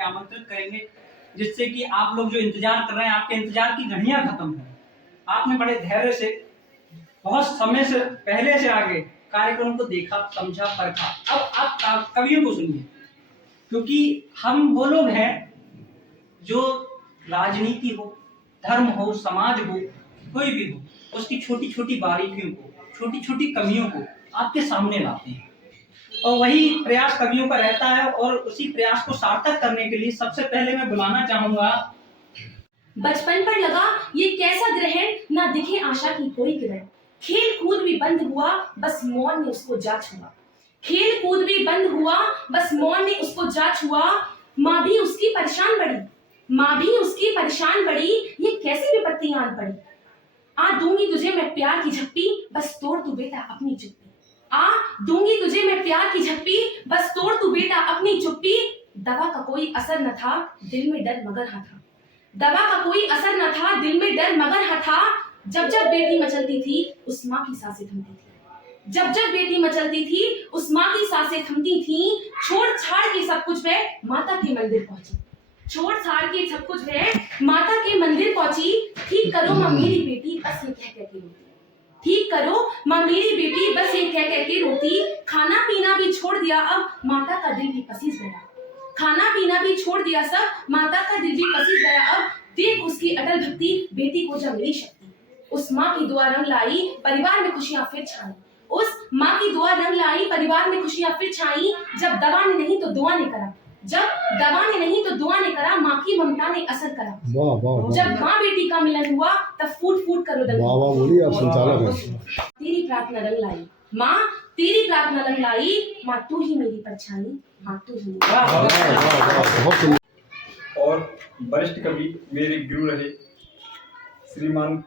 पे आमंत्रित करेंगे, जिससे कि आप लोग जो इंतजार कर रहे हैं, आपके इंतजार की घड़ियां खत्म हो। आपने बड़े धैर्य से, बहुत समय से पहले से आगे कार्यक्रम को देखा, समझा, परखा। अब आप कवियों को सुनिए, क्योंकि हम वो लोग हैं जो राजनीति हो, धर्म हो, समाज हो, कोई भी हो, उसकी छोटी छोटी बारीकियों को, छोटी छोटी कमियों को आपके सामने लाते हैं, और वही प्रयास कवियों का रहता है। और उसी प्रयास को सार्थक करने के लिए सबसे पहले मैं बुलाना चाहूंगा। बचपन पर लगा ये कैसा ग्रहण, ना दिखे आशा की कोई किरण। खेल कूद भी बंद हुआ, बस मौन ने उसको जा छुआ। खेल कूद भी बंद हुआ, बस मौन ने उसको जा छुआ। माँ भी उसकी परेशान पड़ी, माँ भी उसकी परेशान पड़ी, ये कैसी विपत्ति आन पड़ी। आ दूंगी तुझे मैं प्यार की झप्पी, बस तोड़ तू बेटा अपनी चुप्पी। आ दूंगी तुझे मैं प्यार की झप्पी, बस तोड़ तू बेटा अपनी चुप्पी। दवा का कोई असर न था, दिल में डर मगर हाँ था। दवा का कोई असर न था, दिल में डर मगर हाँ था। जब जब बेटी मचलती थी, उस माँ की सांसें थमती थी। जब जब बेटी मचलती थी, उस माँ की सांसें थमती थी। छोड़ छाड़ के सब कुछ वह माता के मंदिर पहुंची। छोड़ छाड़ के सब कुछ वह माता के मंदिर पहुंची। ठीक करो माँ मेरी बेटी, बस ये कह के रोती। ठीक करो माँ मेरी बेटी, बस ये कह के रोती। खाना पीना भी छोड़ दिया अब, माता का दिल भी पसीज गया। खाना पीना भी छोड़ दिया सब, माता का दिल भी पसीज गया अब। देख उसकी अटल भक्ति, बेटी को जब मिली शक्ति। उस माँ की दुआ रंग लाई, परिवार में खुशियां फिर छाई। उस माँ की दुआ रंग लाई, परिवार में खुशियां फिर छाई। जब दवा ने नहीं तो दुआ ने करा, जब दवा ने नहीं तो दुआ ने करा। माँ की ममता ने असर करा। जब माँ बेटी का मिलन हुआ, तब फूट फूट करो दल। बोलिए आप संचालक हैं। तेरी प्रार्थना रंग लाई माँ, तेरी प्रार्थना रंग लाई। माँ तू ही मेरी परछाई, माँ तू ही मेरी। और वरिष्ठ कवि मेरे गुरु रहे श्रीमान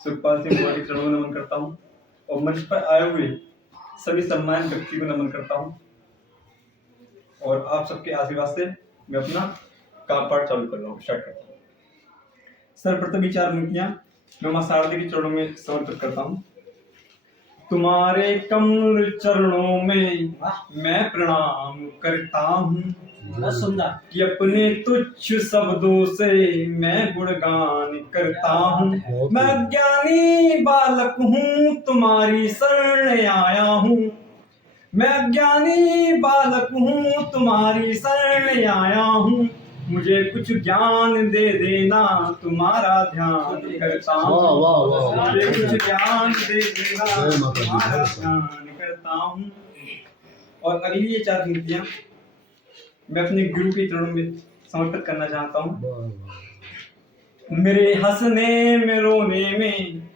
सुखपाल सिंह को चरणों में नमन करता हूँ, और मंच पर आए हुए सभी सम्मानित व्यक्ति को नमन करता हूँ। और आप सबके आशीर्वाद से मैं अपना काम पाठ चालू कर रहा हूँ, स्टार्ट करता हूँ। सर्वप्रथम ही 4 पंक्तियां मैं मां शारदा के चरणों में समर्पित करता हूँ। तुम्हारे कमल चरणों में मैं प्रणाम करता हूँ, बहुत सुंदर। कि अपने तुच्छ शब्दों से मैं गुणगान करता हूँ। मैं ज्ञानी बालक हूँ, तुम्हारी शरण आया हूँ। मैं ज्ञानी बालक हूँ, तुम्हारी शरण आया हूँ। मुझे कुछ ज्ञान दे देना, तुम्हारा ध्यान करता हूँ। मुझे कुछ ज्ञान दे देना, तुम्हारा ध्यान करता हूँ। और अगली ये 4 पंक्तियां मैं अपने गुरु के चरणों में समर्पित करना चाहता हूँ। मेरे हंसने में रोने में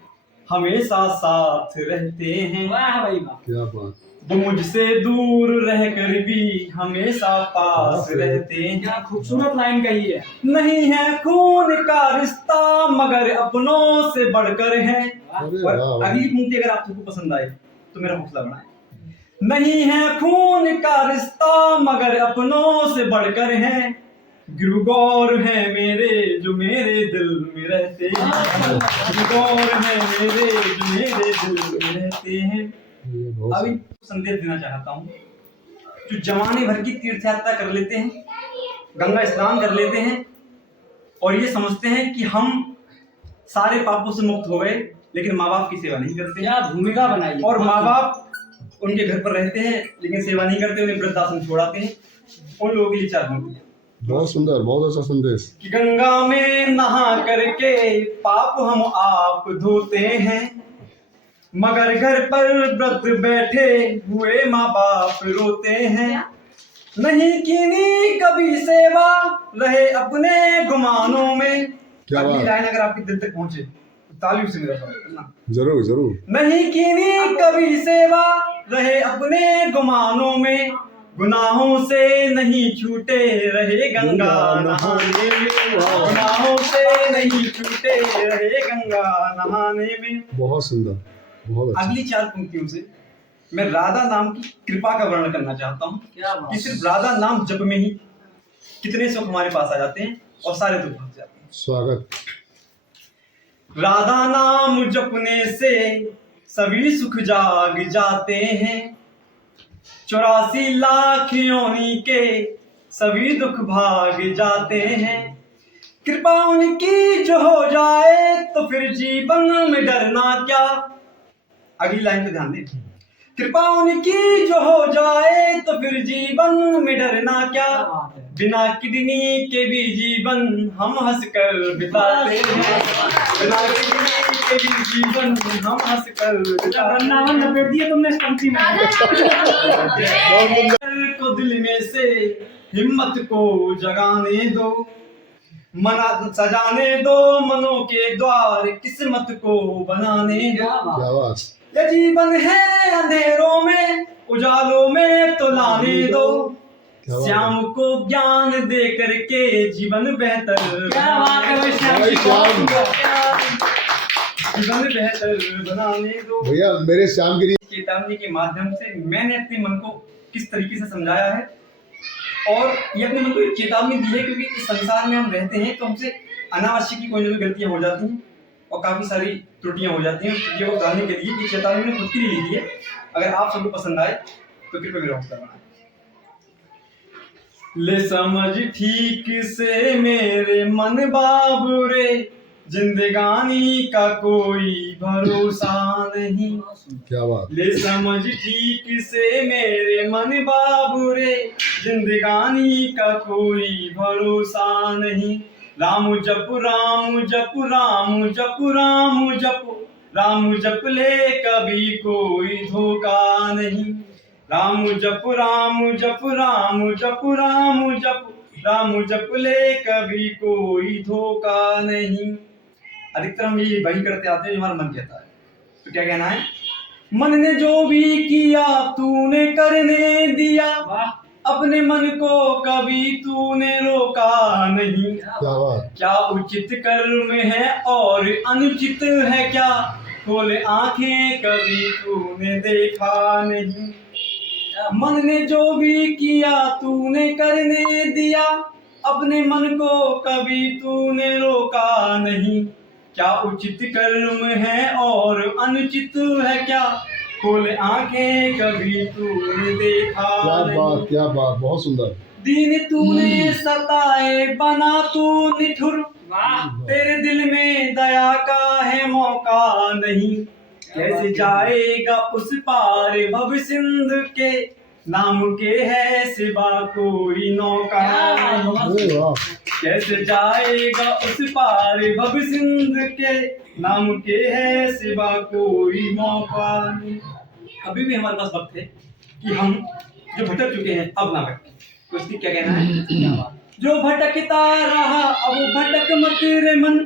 हमेशा साथ रहते हैं। वाह भाई वाह, क्या बात। वो मुझसे दूर रहकर भी हमेशा पास रहते हैं। क्या खूबसूरत लाइन कही है। नहीं है खून का रिश्ता, मगर अपनों से बढ़कर है। और अगली पंक्ति अगर आप सबको पसंद आए तो मेरा हौसला बढ़ाएं। नहीं है खून का रिश्ता, मगर अपनों से बढ़कर है। गुरु गौर है मेरे, जो मेरे दिल में रहते हैं। गुरु गौर है मेरे, जो मेरे दिल में रहते हैं। अभी संदेश देना चाहता हूँ, जो जवानी भर की तीर्थ यात्रा कर लेते हैं, गंगा स्नान कर लेते हैं, और ये समझते हैं कि हम सारे पापों से मुक्त हो गए, लेकिन माँ बाप की सेवा नहीं करते। क्या भूमिका बनाई। और माँ बाप उनके घर पर रहते हैं, लेकिन सेवा नहीं करते, उन्हें वृद्धाश्रम छोड़ाते हैं। उन लोगों के लिए 4 पंक्तियां। बहुत सुंदर, बहुत अच्छा संदेश। कि गंगा में नहा करके पाप हम आप धोते हैं, मगर घर पर वृद्ध बैठे हुए माँ बाप रोते हैं। नहीं कीनी कभी सेवा, रहे अपने गुमानों में। क्या बात। लाइन अगर आपके दिल तक पहुंचे तो तालियों से मेरा स्वागत करना। जरूर जरूर। नहीं कीनी कभी सेवा, रहे अपने गुमानों में। गुनाहों से नहीं छूटे, रहे गंगा नहाने में। गुनाहों से नहीं छूटे, रहे गंगा नहाने में। बहुत सुंदर, बहुत अच्छा। अगली 4 पंक्तियों से मैं राधा नाम की कृपा का वर्णन करना चाहता हूँ, क्या बात। कि सिर्फ राधा नाम जप में ही कितने सुख हमारे पास आ जाते हैं और सारे दुख भाग जाते हैं। स्वागत। राधा नाम जपने से सभी सुख जाग जाते हैं। 84 लाख योनि के सभी दुख भाग जाते हैं। कृपा उनकी जो हो जाए तो फिर जीवन में डरना क्या। अगली लाइन पे ध्यान दें। कृपा उनकी जो हो जाए तो फिर जीवन में डरना क्या। बिना किडनी के भी जीवन हम हंसकर बिताते हैं। बिना किडनी के भी जीवन हम हंसकर वृंदावन लपेट दिए तुमने इस पंक्ति में। को दिल में से हिम्मत को जगाने दो, मना सजाने दो मनों के द्वार किस्मत को बनाने दो। क्या बात। ये जीवन है अंधेरों में उजालों में तो लाने दो। क्या बात है। श्याम को ज्ञान दे करके जीवन बेहतर क्या बात है भाई श्याम जी, श्याम। जीवन बेहतर बनाने दो। भैया मेरे श्याम गिरी चेतावनी के माध्यम से मैंने अपने मन को किस तरीके से समझाया है और ये अपने मन को एक चेतावनी दी है, क्योंकि इस संसार में हम रहते हैं तो हमसे अनावश्यक की कोई ना कोई गलतियां हो जाती हैं और काफी सारी त्रुटियां हो जाती हैं। उस त्रुटियों को सुधारने के लिए ये चेतावनी मैंने खुद के लिए लिखी है। अगर आप सबको पसंद आए तो कृपया मेरा हौसला बढ़ाएं। ले समझ ठीक से मेरे मन बाबूरे, जिंदगानी का कोई भरोसा नहीं। क्या बात। ले समझ ठीक से मेरे मन बाबूरे, जिंदगानी का कोई भरोसा नहीं। राम जप राम जप राम जप राम जप, राम जप ले कभी कोई धोखा नहीं। राम जप राम जप राम जप राम जप, राम जप ले कभी कोई धोखा नहीं। अधिकतर हम ये वही करते आते हैं जो हमारा मन कहता है। तो क्या कहना है। मन ने जो भी किया तूने करने दिया, वाह। अपने मन को कभी तूने रोका नहीं। क्या बात। क्या उचित कर्म है और अनुचित है क्या, खोले आंखें कभी तूने देखा नहीं। मन ने जो भी किया तूने करने दिया, अपने मन को कभी तूने रोका नहीं। क्या उचित कर्म है और अनुचित है क्या, खोले आंखें कभी तूने देखा क्या नहीं। बात। क्या बात। बहुत सुंदर। दीन तूने सताए बना तू निठुर, वाह। तेरे दिल में दया का है मौका नहीं। कैसे जाएगा उस पार भव सिंध के, नाम के है सिवा कोई नौका नहीं। अरे वाह। कैसे जाएगा उस पार भव सिंध के, नाम के है सिवा कोई मौका नहीं। अभी भी हमारे पास वक्त है कि हम जो भटक चुके हैं अब ना भटके। तो इसकी क्या कहना है। जो भटकता रहा अब भटक मत रे मन,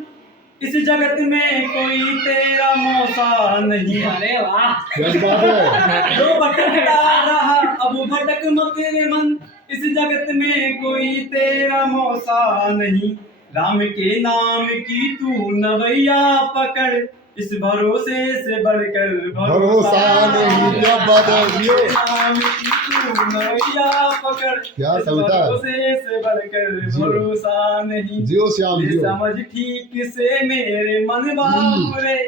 इस जगत में कोई तेरा मौसा नहीं। अरे वाह। क्या बात है। जो भटकता रहा अब भटक मत रे मन, इस जगत में कोई तेरा मौसा नहीं। राम के नाम की तू नवैया पकड़, इस भरोसे से बढ़कर भरोसा नहीं। क्या बात है। ये नाम की तू नवैया पकड़, क्या इस कविता है। भरोसे से बढ़कर जियो। भरोसा नहीं। जियो श्याम ये जियो। समझ ठीक से मेरे मन बाबूरे,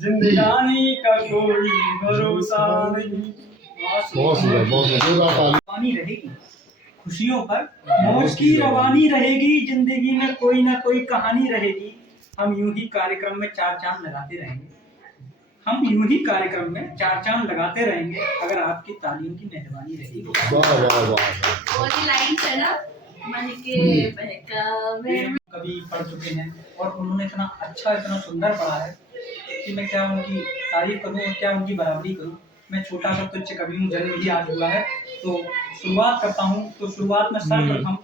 जिंदगानी का कोई भरोसा नहीं। बहुत सुंदर। बहुत सुंदर। रवानी रहेगी खुशियों पर, मौज की रवानी रहेगी, जिंदगी में कोई ना कोई कहानी रहेगी। हम यूं ही कार्यक्रम में चार चांद लगाते रहेंगे। हम यूं ही कार्यक्रम में चार चांद लगाते रहेंगे अगर आपकी तालीम की मेहरबानी रहेगी। वाह वाह वाह। वो जो लाइन है ना, मन के बहकावे में। कभी पढ़ चुके हैं और उन्होंने इतना अच्छा इतना सुंदर पढ़ा है कि मैं क्या उनकी तारीफ करूं और क्या उनकी बराबरी करूं। मैं छोटा सा तुच्छ कवि हूँ, जन्म ही आज हुआ है। तो शुरुआत करता हूँ। तो शुरुआत में सर्वप्रथम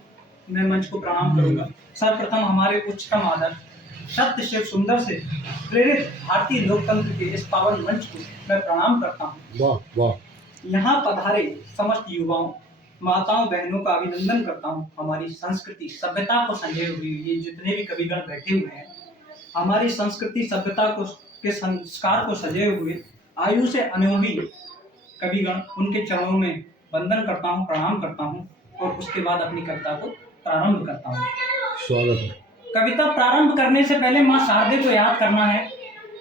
मैं मंच को प्रणाम करूंगा। सर्वप्रथम हमारे उच्चतम आदर सत्य शिव सुंदर से प्रेरित भारतीय लोकतंत्र के इस पावन मंच को मैं प्रणाम करता हूँ। वाह वाह। यहाँ पधारे समस्त युवाओं, माताओं, बहनों का अभिनंदन करता हूँ। हमारी संस्कृति सभ्यता को संजोए हुए ये जितने भी कविगण बैठे हुए हैं, हमारी संस्कृति सभ्यता को के संस्कार को सजे हुए आयु से अनुभवी कविगण, उनके चरणों में वंदन करता हूँ, प्रणाम करता हूँ और उसके बाद अपनी कविता को प्रारंभ करता हूँ। स्वागत है। कविता प्रारंभ करने से पहले माँ शारदे को याद करना है,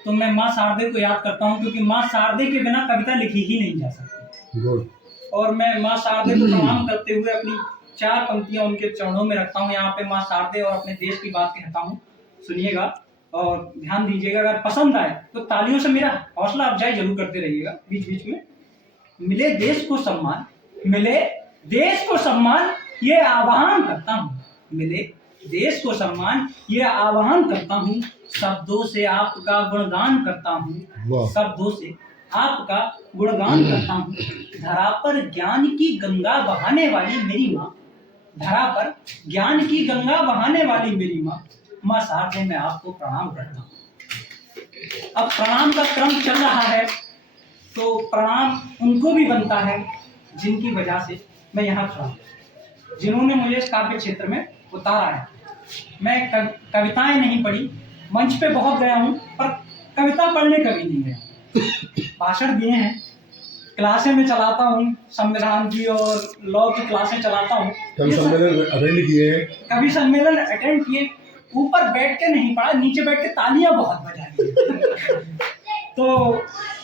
तो मैं माँ शारदे को याद करता हूँ, क्योंकि माँ शारदे के बिना कविता लिखी ही नहीं जा सकती। गुड। और मैं माँ शारदे को प्रणाम करते हुए अपनी 4 पंक्तियां उनके चरणों में रखता हूँ। यहाँ पे माँ शारदे और अपने देश की बात कहता हूँ, सुनिएगा और ध्यान दीजिएगा। अगर पसंद आए तो तालियों से मेरा हौसला अफजाई जरूर करते रहिएगा बीच बीच में। मिले देश को सम्मान, मिले देश को सम्मान, ये आह्वान करता हूँ। मिले देश को सम्मान, ये आह्वान करता हूँ। शब्दों से आपका गुणगान करता हूँ, शब्दों से आपका गुणगान करता हूँ। धरा पर ज्ञान की गंगा बहाने वाली मेरी माँ, धरा पर ज्ञान की गंगा बहाने वाली मेरी माँ, माँ शारदे मैं आपको प्रणाम करता हूँ। अब प्रणाम का क्रम चल रहा है, तो प्रणाम उनको भी बनता है जिनकी वजह से मैं यहाँ खड़ा हूँ, जिन्होंने मुझे इस काव्य क्षेत्र में उतारा है। मैं कविताएं नहीं पढ़ी, मंच पे बहुत गया हूँ, पर कविता पढ़ने कभी नहीं गया। भाषण दिए हैं, क्लासें में चलाता हूँ, संविधान की और लॉ की क्लासें चलाता हूँ। कभी सम्मेलन अटेंड किए हैं? कभी सम्मेलन अटेंड किए, ऊपर बैठ के नहीं पढ़ा, नीचे बैठ के तालियां बहुत बजाई। तो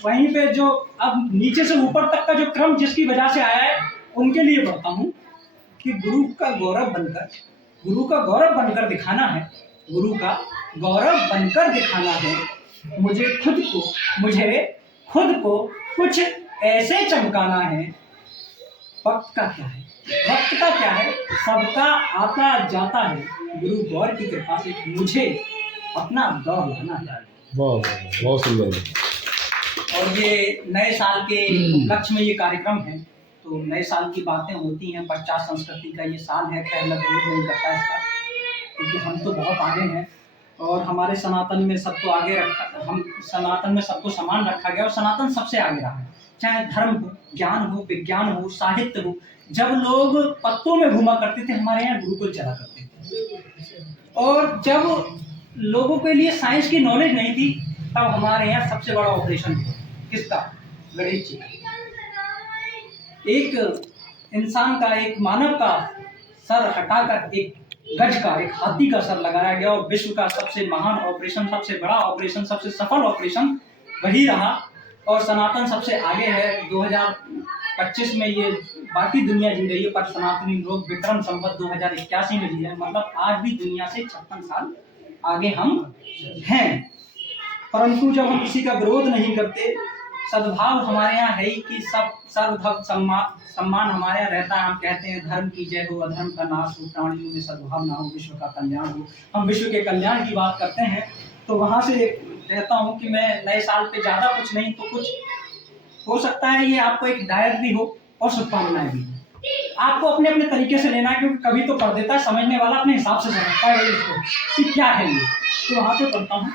वहीं पे जो अब नीचे से ऊपर तक का जो क्रम जिसकी वजह से आया है, उनके लिए पढ़ता हूँ कि गुरु का गौरव बनकर दिखाना है, गुरु का गौरव बनकर दिखाना है। मुझे खुद को कुछ ऐसे चमकाना है। वक्त का क्या है, सबका आता जाता है। गुरु गौर की कृपा से मुझे अपना दौर लाना है। बहुत सुंदर। और ये नए साल के उपलक्ष्य में ये कार्यक्रम है, तो नए साल की बातें होती हैं। पश्चात संस्कृति का ये साल है, खैर मैं विरोध नहीं करता इसका, क्योंकि हम तो बहुत आगे हैं और हमारे सनातन में सबको आगे रखा, हम सनातन में सबको समान रखा गया और सनातन सबसे आगे रहा है। चाहे धर्म हो, ज्ञान हो, विज्ञान हो, साहित्य हो। जब लोग पत्तों में घूमा करते थे, हमारे यहाँ गुरुकुल चला करते थे। और जब लोगों के लिए साइंस की नॉलेज नहीं थी, तब हमारे यहाँ सबसे बड़ा ऑपरेशन हुआ। किसका? गणेश जी का। एक इंसान का, एक मानव का सर हटाकर एक गज का, एक हाथी का सर लगाया गया और विश्व का सबसे महान ऑपरेशन, सबसे बड़ा ऑपरेशन, सबसे सफल ऑपरेशन वही रहा। और सनातन सबसे आगे है। 2025 में ये बाकी दुनिया जी रही है, पर सनातनी लोग विक्रम संवत 2081 में जी रहे हैं। मतलब आज भी दुनिया से 56 साल आगे हम हैं। परंतु जब हम किसी का विरोध नहीं करते, सद्भाव हमारे यहाँ है ही कि सब सर्वधर्म सम्मान हमारे यहाँ रहता है। हम कहते हैं धर्म की जय हो, अधर्म का नाश हो, प्राणियों में सद्भाव ना हो, विश्व का कल्याण हो। हम विश्व के कल्याण की बात करते हैं। तो वहाँ से कहता हूँ कि मैं नए साल पे ज़्यादा कुछ नहीं तो कुछ हो सकता है ये आपको एक हिदायत भी हो और शुभकामनाएं भी। आपको अपने अपने तरीके से लेना है, क्योंकि कभी तो पढ़ देता है, समझने वाला अपने हिसाब से समझता है इसको कि क्या है ये। तो वहाँ पे पढ़ता हूँ,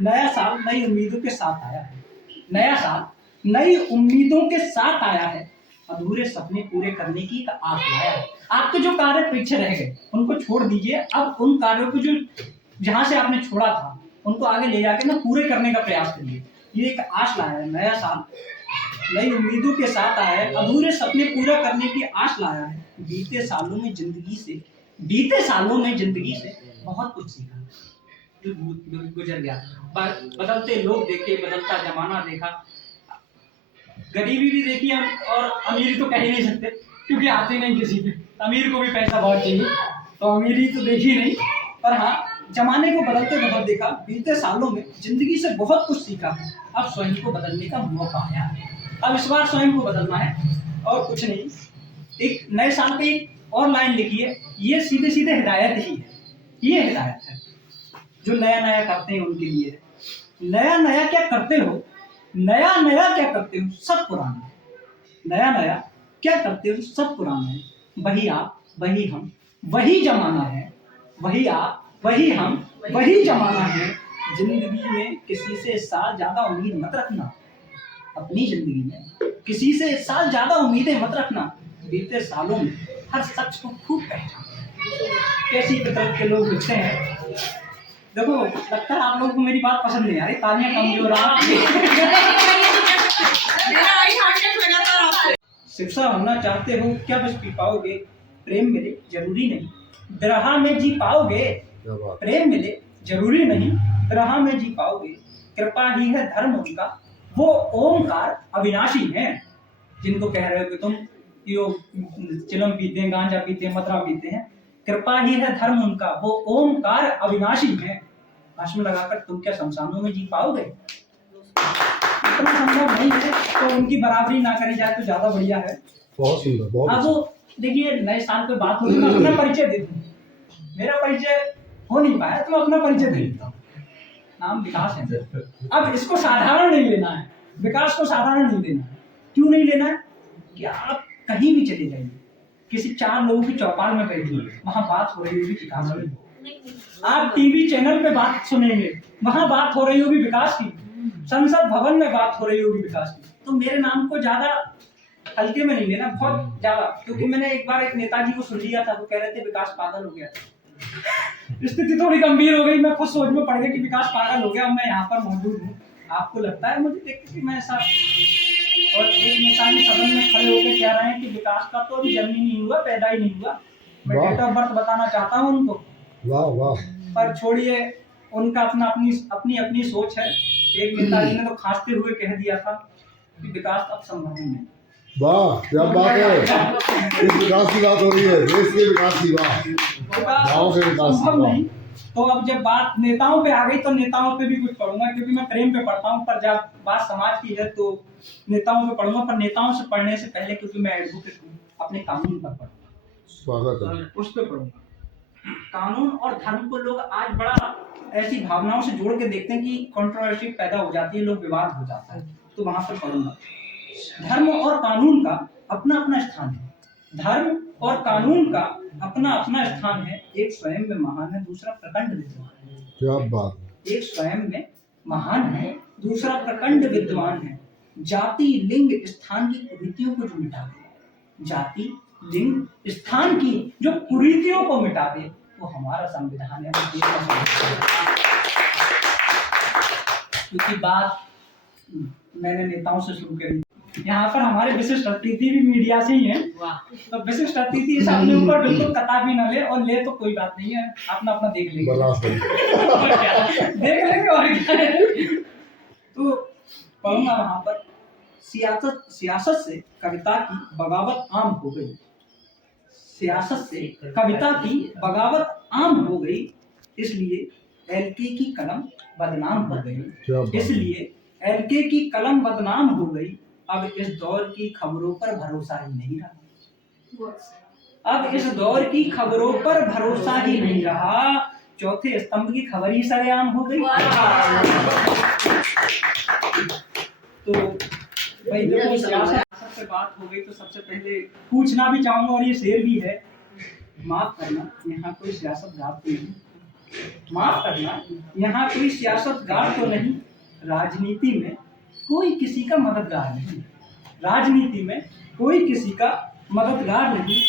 नया साल नई उम्मीदों के साथ आया है। नया साल नई उम्मीदों के साथ आया है, अधूरे सपने पूरे करने की आस लाया है। आपके जो कार्य पीछे रह गए उनको छोड़ दीजिए, अब उन कार्यों को जो जहाँ से आपने छोड़ा था उनको आगे ले जाके ना पूरे करने का प्रयास करिए। ये एक आश लाया है। नया साल नई उम्मीदों के साथ आया है, अधूरे सपने पूरा करने की आश लाया है। बीते सालों में जिंदगी से बहुत कुछ सीखा, जो गुजर गया। बदलते लोग देखे, बदलता जमाना देखा, गरीबी भी देखी और अमीरी तो कह ही नहीं सकते क्योंकि आते नहीं किसी पे। अमीर को भी पैसा बहुत चाहिए, तो अमीरी तो देखी नहीं, पर हाँ जमाने को बदलते बहुत देखा। बीते सालों में जिंदगी से बहुत कुछ सीखा। अब स्वयं को बदलने का मौका आया है। अब इस बार स्वयं को बदलना है और कुछ नहीं। एक नए साल पे एक और लाइन लिखी है, ये सीधे सीधे हिदायत ही है। ये हिदायत है जो नया नया करते हैं उनके लिए। नया नया क्या करते हो, नया नया क्या करते हो, सब पुराना है। नया नया क्या करते हो, सब पुराना है। वही आप, वही हम, वही जमाना है। वही आप, वही हम, वही जमाना है। जिंदगी में किसी से एक साल ज्यादा उम्मीद मत रखना। अपनी जिंदगी में किसी से एक साल ज्यादा उम्मीदें मत रखना। बीते सालों में हर सच को खूब पहचाना। कैसी फितरत के लोग लिखते हैं। देखो, लगता है आप लोगों को मेरी बात पसंद नहीं आ रही, तालियां कमजोर आ। शिक्षा होना चाहते हो क्या बस पी पाओगे, प्रेम मिले जरूरी नहीं विरहा में जी पाओगे। प्रेम मिले जरूरी नहीं विरहा में जी पाओगे। कृपा ही है धर्म उनका, वो ओमकार अविनाशी है। जिनको कह रहे हो कि तुम कि वो चिलम पीते हैं, गांजा पीते हैं, मदरा पीते हैं। कृपा ही है धर्म उनका, वो ओमकार अविनाशी है। भस्म लगाकर तुम क्या शमशानों में जी पाओगे? इतना संभव नहीं है, तो उनकी बराबरी ना करी जाए तो ज्यादा बढ़िया है। बहुत सुंदर, बहुत अब वो देखिए नए साल पे बात होगी, मैं अपना परिचय दे दूं। मेरा परिचय हो नहीं पाया तो अपना परिचय दे देता हूँ। नाम विकास है। अब इसको साधारण नहीं लेना है, विकास को साधारण नहीं लेना है। क्यों नहीं लेना है? कि आप कहीं भी चले जाइए, किसी 4 लोगों की चौपाल में बैठिए, वहां बात हो रही होगी विकास की। आप टीवी चैनल पे बात सुनेंगे, वहां बात हो रही होगी विकास की। संसद भवन में बात हो रही होगी विकास की। तो मेरे नाम को ज्यादा हल्के में नहीं लेना, बहुत ज्यादा। क्योंकि मैंने एक बार एक नेताजी को सुन लिया था, वो कह रहे थे विकास पागल हो गया। स्थिति थोड़ी गंभीर हो गई, मैं खुद सोच में पड़ गया कि विकास पागल हो गया। मैं यहाँ पर मौजूद हूँ, आपको लगता है मुझे देख के कि मैं ऐसा? और एक नेताजी सदन में खड़े होकर कह रहे हैं कि विकास का तो अभी जन्म ही नहीं हुआ, पैदा ही नहीं हुआ। मैं वाह। डेट ऑफ बर्थ बताना चाहता हूँ उनको, वाह वाह। पर छोड़िए, उनका अपनी अपनी सोच है। एक नेताजी ने तो खांसते हुए कह दिया था कि विकास अब संभव ही नहीं। वाह क्या बात है, इस विकास की बात हो रही है, देश के विकास की। वाह, गाँव के विकास की। संभव वाह। नहीं। तो अब जब बात नेताओं पे आ गई तो नेताओं पे भी कुछ पढ़ूंगा, क्योंकि मैं प्रेम पे पढ़ता हूँ। पर जब बात समाज की है तो नेताओं पे पढ़ूंगा। पर नेताओं से पढ़ने से पहले, क्योंकि मैं एडवोकेट हूँ, अपने कानून पर पढ़ूंगा, स्वागत है। उस पे पढ़ूंगा। कानून और धर्म को लोग आज बड़ा ऐसी भावनाओं से जोड़ के देखते हैं कि कंट्रोवर्सी पैदा हो जाती है, लोग विवाद हो जाता है, तो वहां पर पढ़ूंगा। धर्म और कानून का अपना अपना स्थान है। धर्म और कानून का अपना अपना स्थान है। एक स्वयं में महान है, दूसरा प्रचंड विद्वान है। क्या बात है। एक स्वयं में महान है, दूसरा प्रचंड विद्वान है। जाति लिंग स्थान की कुरीतियों को जो मिटा दे, जाति लिंग स्थान की जो कुरीतियों को मिटा दे, वो हमारा संविधान है। वो देश का संविधान है। क्योंकि बात मैंने नेताओं से शुरू करी। यहाँ पर हमारे विशिष्ट अतिथि भी मीडिया से ही हैं। तो विशिष्ट अतिथि इस अपने ऊपर बिल्कुल कतई ना ले, और ले तो कोई बात नहीं है, अपना अपना देख लेंगे। बर्दाश्त नहीं। देख लेंगे और क्या है। तो पढ़ूंगा वहां पर, सियासत से कविता की बगावत आम हो गई। सियासत से कविता की बगावत आम हो गई, इसलिए एलके की कलम बदनाम हो क्या गई। बात है। इसलिए एलके की कलम बदनाम हो गई। अब इस दौर की खबरों पर भरोसा ही नहीं रहा। अब इस दौर की खबरों पर भरोसा ही नहीं रहा। चौथे स्तंभ की खबर ही सरेआम हो गई। तो भाई देखो, सियासत से बात हो गई तो सबसे पहले पूछना भी चाहूंगा, और ये शेर भी है, माफ करना यहाँ कोई सियासतदार तो नहीं। माफ करना यहाँ कोई सियासतदार तो नहीं। राजनीति में कोई किसी का मददगार नहीं। राजनीति में कोई किसी का मददगार नहीं।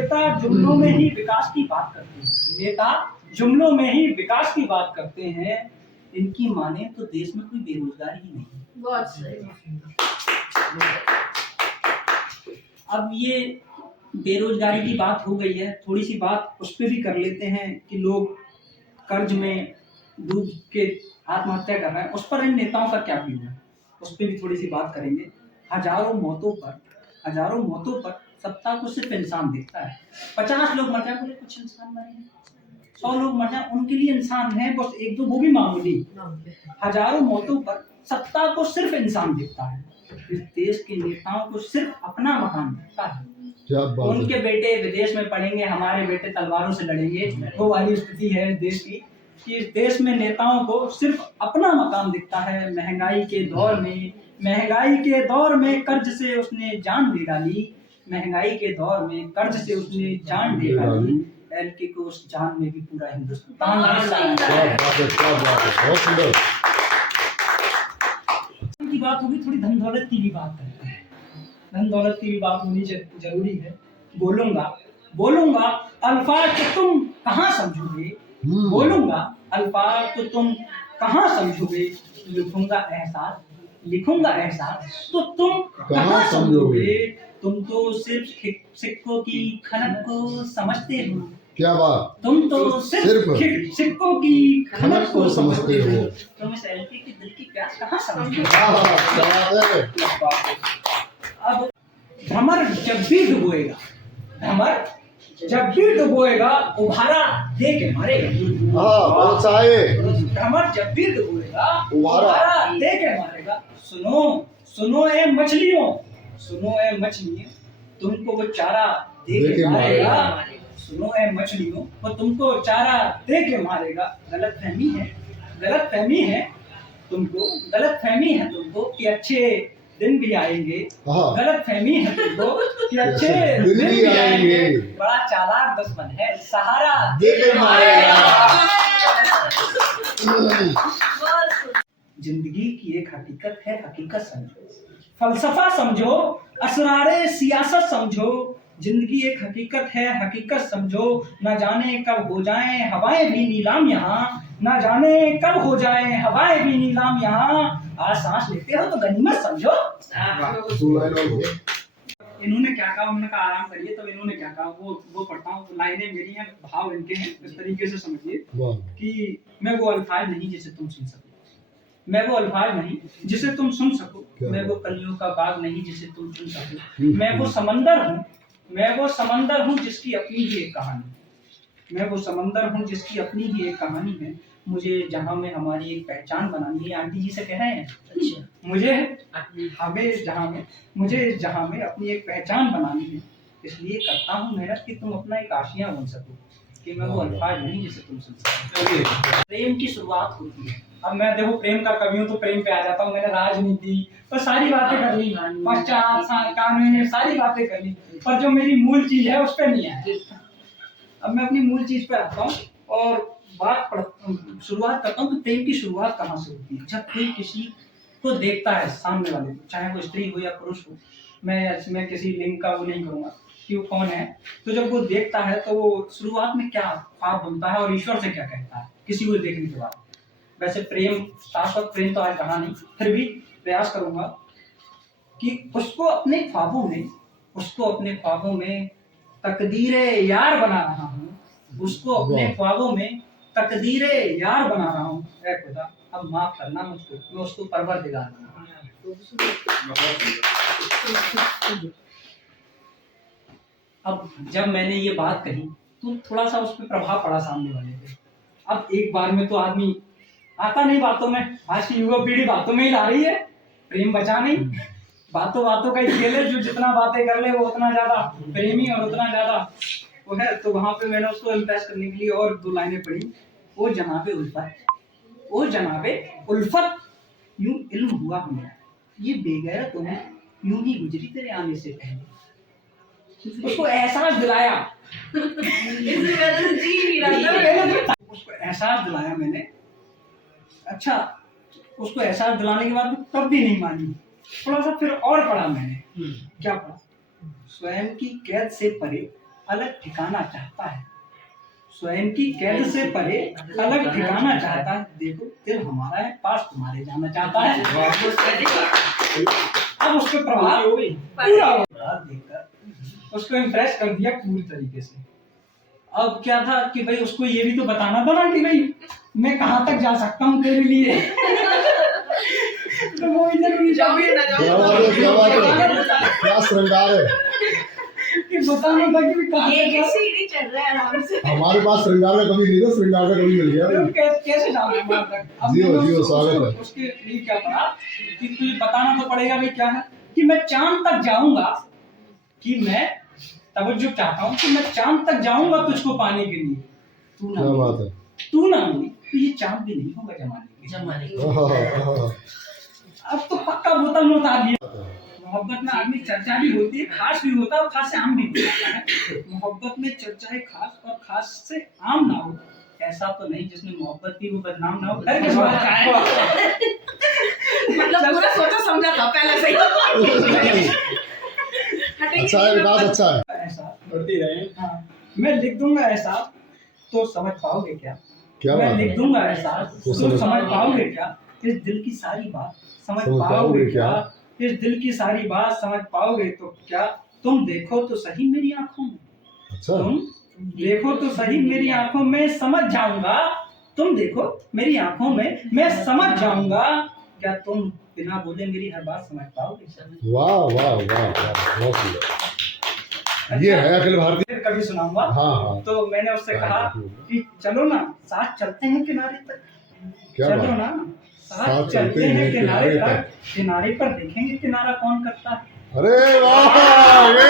नेता जुमलों में ही विकास की बात करते हैं। नेता जुमलों में ही विकास की बात करते हैं। इनकी माने तो देश में कोई बेरोजगारी ही नहीं। बहुत सही। अब ये बेरोजगारी की बात हो गई है, थोड़ी सी बात उस पर भी कर लेते हैं कि लोग कर्ज में डूब के आत्महत्या कर रहे हैं। उस पर इन नेताओं का क्या व्यू है, उस पर भी थोड़ी सी बात करेंगे। हजारों मौतों पर सत्ता को सिर्फ इंसान देखता है। 50 लोग मर जाए, बोले कुछ इंसान मरे हैं। 100 लोग मर जाए, उनके लिए इंसान है बस एक दो, वो भी मामूली। हजारों मौतों पर सत्ता को सिर्फ इंसान देखता है। इस देश के नेताओं को सिर्फ अपना मकान दिखता है। क्या बात है। उनके बेटे विदेश में पढ़ेंगे, हमारे बेटे तलवारों से लड़ेंगे। वो वाली स्थिति है देश की, कि इस देश में नेताओं को सिर्फ अपना मकान दिखता है। महंगाई के दौर में कर्ज से उसने जान दे डाली। महंगाई के दौर में कर्ज से उसने जान दे डाली। एलके को उस जान में भी पूरा हिंदुस्तान क्या बात है, क्या बात है, बहुत सुंदर। की बात होगी, थोड़ी धन दौलत की भी बात करते हैं। धन दौलत की भी बात होनी जरूरी है। बोलूंगा अल्फाज तो तुम कहाँ समझोगे। बोलूंगा अल्फाज तो तुम कहाँ समझोगे। लिखूंगा एहसास तो तुम कहाँ समझोगे। तुम तो सिर्फ सिक्कों की खनक को समझते हो। क्या बात। तुम तो सिर्फ सिक्कों की खनक को समझते हो। तुम इस एलके की दिल की प्यास कहाँ समझते हो। क्या बात है। भ्रमर जब भी डुबोएगा, भ्रमर जब भी डुबोएगा उभारा दे के मारेगा। हाँ बहुत अच्छा है। भ्रमर जब भी डुबोएगा उभारा उभारा दे के मारेगा। सुनो सुनो ए मछलियों, सुनो ए मछलियों, तुमको वो चारा दे के मारेगा। सुनो ए मछलियों, वो तुमको चारा दे के मारेगा। गलतफहमी है, गलतफहमी है तुमको, गलतफहमी है तुमको कि अच्छे दिन भी आएंगे। हाँ। गलतफहमी है तुमको कि अच्छे दिन भी आएंगे। बड़ा चालाक दुश्मन है, सहारा दे के मारेगा। जिंदगी की एक हकीकत है, हकीकत समझो, फलसफा समझो, असरारे सियासत समझो। जिंदगी एक हकीकत है, हकीकत समझो। न जाने कब हो जाए हवाएं भी नीलाम यहाँ, न जाने कब हो जाए हवाएं भी नीलाम यहाँ। आज सांस लेते हो तो गनीमत समझो। इन्होंने क्या कहा, उन्होंने कहा आराम करिए, तब इन्होंने क्या कहा वो पढ़ता हूँ। लाइनें मेरी हैं, भाव इनके हैं। इस तरीके से समझिए कि मैं वो अल्फाज नहीं जिसे तुम सुन सको, मैं वो अल्फाज नहीं जिसे तुम सुन सको, मैं वो कलियों का बाग नहीं जिसे तुम सुन सको। मैं वो समंदर हूँ, मैं वो समंदर हूँ जिसकी अपनी ही एक कहानी, मैं वो समंदर हूँ जिसकी अपनी ही एक कहानी है। मुझे जहाँ में हमारी एक पहचान बनानी है। आंटी जी से कह रहे हैं, अच्छा मुझे हमें जहाँ में अपनी एक पहचान बनानी है, इसलिए करता हूँ मेहनत कि तुम अपना एक आशिया बन सको, कि मैं वो अल्फाज नहीं जिसे तुम सुन सको। प्रेम की शुरुआत होती है। अब मैं देखो प्रेम का कवि हूँ तो प्रेम पे आ जाता हूँ। मैंने राजनीति तो सारी बातें कर ली, पश्चात कानून सारी बातें कर ली, पर जो मेरी मूल चीज है उस पर नहीं आया। अब मैं अपनी मूल चीज पे आता हूँ और शुरुआत करता हूँ। तो प्रेम की शुरुआत कहाँ से होती है? जब कोई किसी को देखता है, सामने वाले को, चाहे वो स्त्री हो या पुरुष हो, मैं किसी लिंग का वो नहीं करूँगा कि वो कौन है। तो जब वो देखता है तो वो शुरुआत में क्या ख्वाब बनता है और ईश्वर से क्या कहता है किसी को देखने के बाद। वैसे प्रेम, शाश्वत प्रेम तो आज कहा नहीं, फिर भी प्रयास करूंगा कि उसको अपने ख्वाबों में तकदीरे यार बना रहा हूँ, उसको अपने ख्वाबों में तकदीरे यार बना रहा हूँ। ऐ खुदा अब माफ करना मुझको, मैं उसको परवरदिगार बना रहा हूँ। अब जब मैंने ये बात कही तो थोड़ा सा उस पर प्रभाव पड़ा सामने वाले पे। अब एक बार में तो आदमी आता नहीं बातों में, आज की युवा पीढ़ी बातों में ही ला रही है, प्रेम बचा नहीं। बातों का ही खेल है, जो जितना बातें कर ले वो उतना ज्यादा प्रेमी और उतना ज्यादा वो है। तो वहां पे मैंने उसको इम्प्रेस करने के लिए और 2 लाइनें पढ़ी। ओ जनाबे उल्फत यूं इल्म हुआ हमें, ये बेगैरत तुम्हें यूं ही गुजरी तेरे आने से पहले। उसको एहसास दिलाया, उसको एहसास दिलाया मैंने। अच्छा, उसको एहसास दिलाने के बाद तब भी नहीं मानी, थोड़ा सा फिर और पढ़ा मैंने। क्या पढ़ा? स्वयं की कैद से परे अलग ठिकाना चाहता है, स्वयं की कैद से परे अलग ठिकाना चाहता है। देखो दिल हमारा है, पास तुम्हारे जाना चाहता है। अब उसके प्रभाव पूरा देखकर उसको इम्प्रेस कर दिया पूरी तरीके से। अब क्या था कि भाई उसको ये भी तो बताना था ना कि भाई मैं कहाँ तक जा सकता हूँ तेरे लिए। तो वो इधर भी क्या श्रृंगार है, कि बताना था कि कहाँ ये सीढ़ी चल रहा है आराम से। हमारे पास श्रृंगार का कभी नहीं था, श्रृंगार का कभी मिल गया। कैसे जाऊंगा वहाँ तक? अब जियो स्वागत है। उसके लिए क्या पड़ा कि तुझे बताना तो पड़ेगा भाई क्या है, कि मैं चांद तक जाऊंगा, कि मैं तवज्जो चाहता हूँ कि मैं चांद तक जाऊंगा तुझको पाने के लिए। तू ना मिली तो ये चांद भी नहीं होगा जमाने के। अब तो पक्का बोतल में उतार लिया। मोहब्बत में आदमी चर्चा भी होती है, खास भी होता है और खास से आम भी होता है। मोहब्बत में चर्चा है खास और खास से आम ना हो, ऐसा तो नहीं जिसने मोहब्बत की वो बदनाम ना हो। डर किस बात का है? मतलब पूरा सोचा समझा था पहले से ही। अच्छा है विकास, अच्छा है। ऐसा करती रहे। हाँ, मैं लिख दूंगा ऐसा तो समझ पाओगे क्या? मैं लिख दूंगा ऐसा तो समझ पाओगे क्या? इस दिल की सारी बात समझ पाओगे क्या? इस दिल की सारी बात समझ पाओगे तो क्या? तुम देखो तो सही मेरी आंखों में, अच्छा, तुम देखो तो सही मेरी आंखों में समझ जाऊंगा। तुम देखो मेरी आंखों में मैं समझ जाऊंगा। क्या तुम बिना बोले मेरी हर बात समझ पाओगे? वाह वाह वाह वाह, बहुत सुंदर। ये है अखिल भारतीय। फिर कभी सुनाऊंगा। हाँ हाँ, तो मैंने उससे कहा कि चलो ना साथ चलते हैं किनारे तक, क्या चलो बात। ना साथ चलते हैं किनारे तक, किनारे पर देखेंगे किनारा कौन करता है। अरे वाह, ये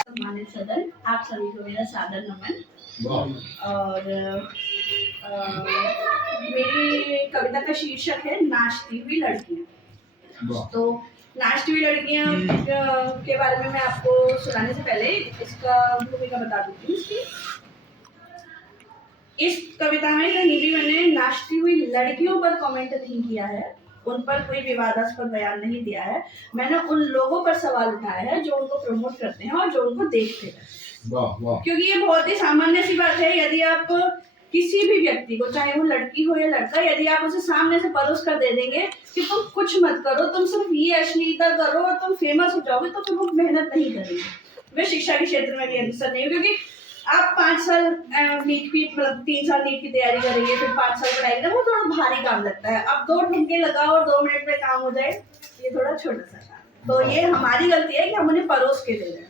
सम्मानित सदन, आप सभी को मेरा सादर नमन। वाह, और मेरी कविता का शीर्षक है नाचती हुई लड़कियां। वाह। तो नाचती हुई लड़कियां के बारे में मैं आपको सुनाने से पहले इसका भूमिका बता देती हूँ इसकी। इस कविता में कहीं भी मैंने नाचती हुई लड़कियों पर कमेंट नहीं किया है, उन पर कोई विवादास्पद बयान नहीं दिया है। मैंने उन लोगों पर सवाल उठाया है जो उनको प्रमोट करते हैं और जो उनको देखते हैं। वाह वाह, क्योंकि ये बहुत ही सामान्य सी बात है, यदि आप किसी भी व्यक्ति को, चाहे वो लड़की हो या लड़का, यदि आप उसे सामने से परोस कर दे देंगे कि तुम कुछ मत करो, तुम सिर्फ ये अश्लीलता करो और तुम फेमस हो जाओगे, तो फिर वो मेहनत नहीं करेंगे। वे शिक्षा के क्षेत्र में भी अग्रसर नहीं हो, क्योंकि आप 5 साल नीट की, मतलब 3 साल नीट की तैयारी करेंगे, फिर 5 साल पढ़ाई करेंगे, वो थोड़ा भारी काम लगता है। अब 2 ठुमके लगाओ और 2 मिनट में काम हो जाए, ये थोड़ा छोटा सा काम। तो ये हमारी गलती है कि हम उन्हें परोस के दे रहे हैं।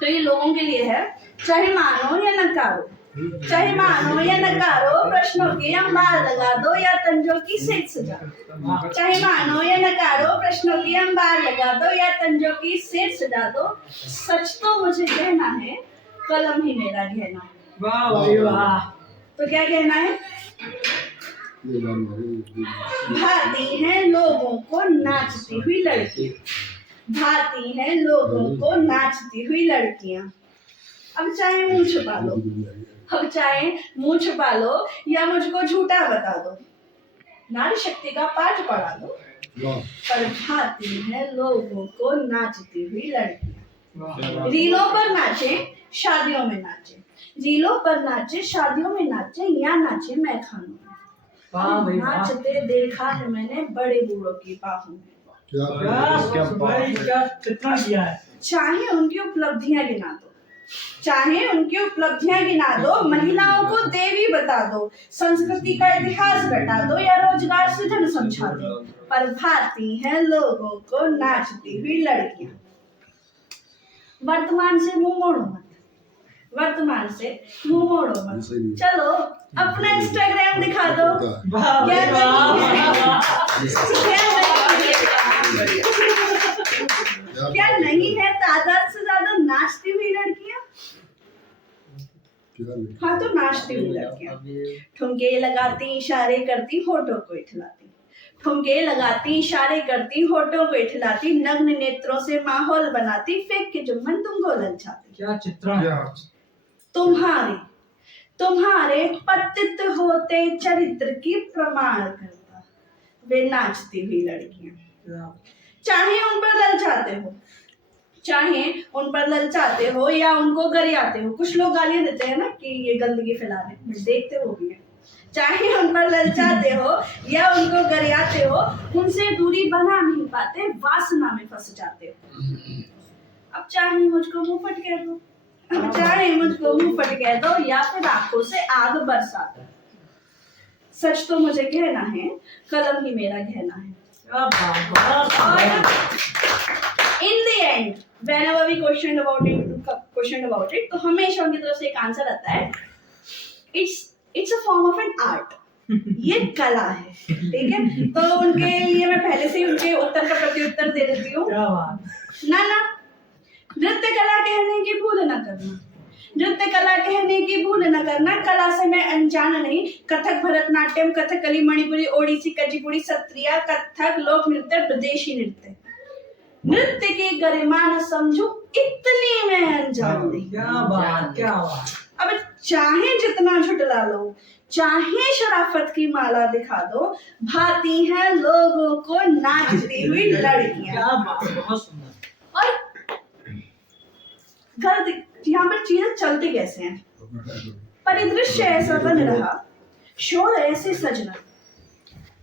तो ये लोगों के लिए है, चाहे मानो या नकारो, चाहे मानो या नकारो, प्रश्नों के अंबार लगा दो या तंजों की सेज सजा दो। चाहे मानो या नकारो, प्रश्नों के अंबार लगा दो या तंजों की सेज सजा दो। सच तो मुझे कहना है, कलम ही मेरा कहना है। वाह भाई वाह। तो क्या कहना है? भाती हैं लोगों को नाचती हुई लड़कियां, भाती हैं लोगों को नाचती हुई लड़कियां। अब चाहे मुंह छुपा लो, अब चाहे मुंह छुपा लो या मुझको झूठा बता दो, नारी शक्ति का पाठ पढ़ा दो, पर भाती हैं लोगों को नाचती हुई लड़कियां। रीलों पर नाचे, शादियों में नाचे, रीलों पर नाचे, शादियों में नाचे, या नाचे मैं खानों में। वाह भाई वाह। नाचते देखा है मैंने बड़े बूढ़ों की बाहों में। क्या चित्रण किया है। चाहे उनकी उपलब्धियां गिना दो, चाहे उनकी उपलब्धियां गिना दो, महिलाओं को देवी बता दो, संस्कृति का इतिहास रटा दो या रोजगार सृजन समझा दो, पर भाती हैं लोगों को नाचती हुई लड़कियां। वर्तमान से मुंह मोड़ो मत, वर्तमान से मुंह मोड़ो मत, चलो अपना इंस्टाग्राम दिखा दो। क्या क्या नहीं है तादाद से ज्यादा नाचती हुई लड़कियां? हाँ, तो नाचती हुई लड़कियां ठुमके लगाती, इशारे करती, होठों को इठलाती, ठुमके लगाती, इशारे करती, होठों को इठलाती, नग्न नेत्रों से माहौल बनाती, फेंक के जुम्मन तुमको ललचाती। क्या चित्रण। तुम्हारे तुम्हारे पतित होते चरित्र की प्रमाण करता वे नाचती हुई लड़कियां। चाहे उन पर ललचाते हो, चाहे उन पर ललचाते हो या उनको गरियाते हो। कुछ लोग गालियां देते हैं ना कि ये गंदगी फैला रहे हैं, देखते हो भी है। चाहे उन पर ललचाते हो या उनको गरियाते हो, उनसे दूरी बना नहीं पाते, वासना में फंस जाते हो। अब चाहे मुझको मुंह फट कह दो, अब चाहे मुझको मुंह फट कह दो या फिर आंखों से आग बरसा दो, सच तो मुझे कहना है, कलम ही मेरा कहना है। In the end, whenever we questioned about it, तो हमेशा उनकी तरफ से एक आंसर आता है, it's a form of an art. ये कला है, ठीक है। तो उनके लिए मैं पहले से ही उनके उत्तर का प्रत्युत्तर दे देती हूँ। ना नृत्य कला कहने की भूल न करना, नृत्य कला कहने की भूल न करना, कला से मैं अनजान नहीं। कथक, भरतनाट्यम, कथकली, मणिपुरी, ओडिसी, कुचिपुड़ी, सत्रिया, कथक, लोक नृत्य, विदेशी नृत्य, नृत्य की गरिमा न समझू, इतनी मैं अनजान नहीं। क्या बात, क्या बात। अब चाहे जितना झुटला लो, चाहे शराफत की माला दिखा दो, भाती हैं लोगों को नाचती हुई लड़कियां। क्या बात, बहुत सुंदर। और गलत यहाँ पर चीजें चलती कैसे हैं? परिदृश्य ऐसा बन रहा, शोर ऐसे सज रहा,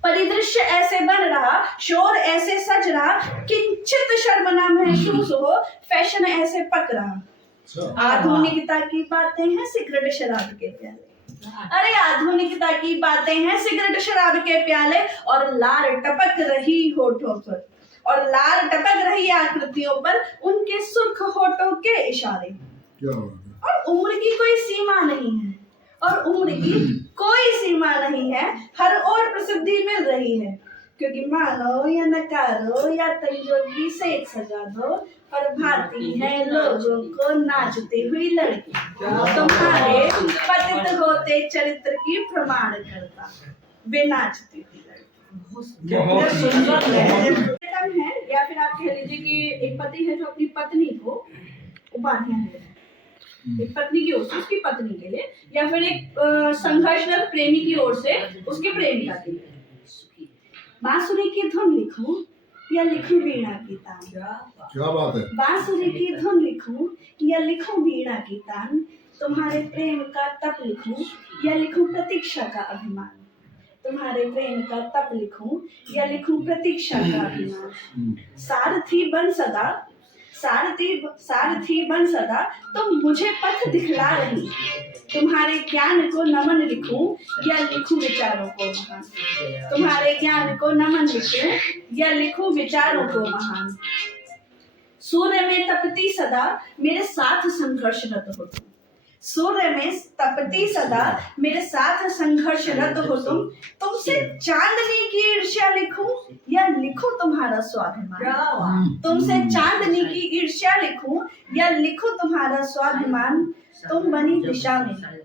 परिदृश्य ऐसे बन रहा, शोर ऐसे सज रहा, किंचित शर्म न महसूस हो, फैशन ऐसे पक रहा। आधुनिकता की बातें हैं सिगरेट शराब के प्याले, अरे आधुनिकता की बातें हैं, सिगरेट शराब के प्याले और लार टपक रही होठों पर, और लार टपक रही आकृतियों पर उनके सुर्ख होठों के इशारे। क्या बात है। और उम्र की कोई सीमा नहीं है, और उम्र की कोई सीमा नहीं है, हर ओर प्रसिद्धि मिल रही है, क्योंकि मानो या नकारो या तंजोगी से सजा दो, पर भाती है लोगों को नाचती हुई लड़की, तुम्हारे पतित होते चरित्र की प्रमाण करता, वे नाचती हुई लड़की। कितने सुंदर लहजे है, या फिर आप कह लीजिए कि एक पति है जो अपनी पत्नी को उपाधियां दे रहा है, एक पत्नी की ओर से उसकी पत्नी के लिए, या फिर एक संघर्षरत प्रेमी की ओर से उसकी प्रेमिका के लिए। बांसुरी की धुन लिखूं या लिखूं वीणा की तान, क्या बात है। बांसुरी की धुन लिखूं या लिखूं वीणा की तान, तुम्हारे प्रेम का तप लिखूं या लिखूं प्रतीक्षा का अभिमान, तुम्हारे प्रेम का तप लिखूं या लिखूं प्रतीक्षा का अभिमान। सारथी बन सदा, सारथी बन सदा तुम मुझे पथ दिखला रही, तुम्हारे ज्ञान को नमन लिखूं या लिखूं विचारों को महान, तुम्हारे ज्ञान को नमन लिखूं या लिखूं विचारों को महान। सूर्य में तपती सदा मेरे साथ संघर्षरत हो तुम, सूर्य में तपती सदा मेरे साथ संघर्षरत हो तुम, तुमसे चांदनी की ईर्ष्या लिखूं या लिखूं तुम्हारा स्वाभिमान, तुमसे चांदनी की ईर्ष्या लिखूं या लिखूं तुम्हारा स्वाभिमान। तुम बनी दिशा मेरी,